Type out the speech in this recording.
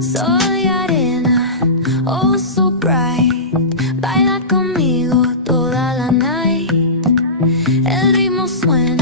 Sol y arena, oh so bright. Baila conmigo toda la night. El ritmo suena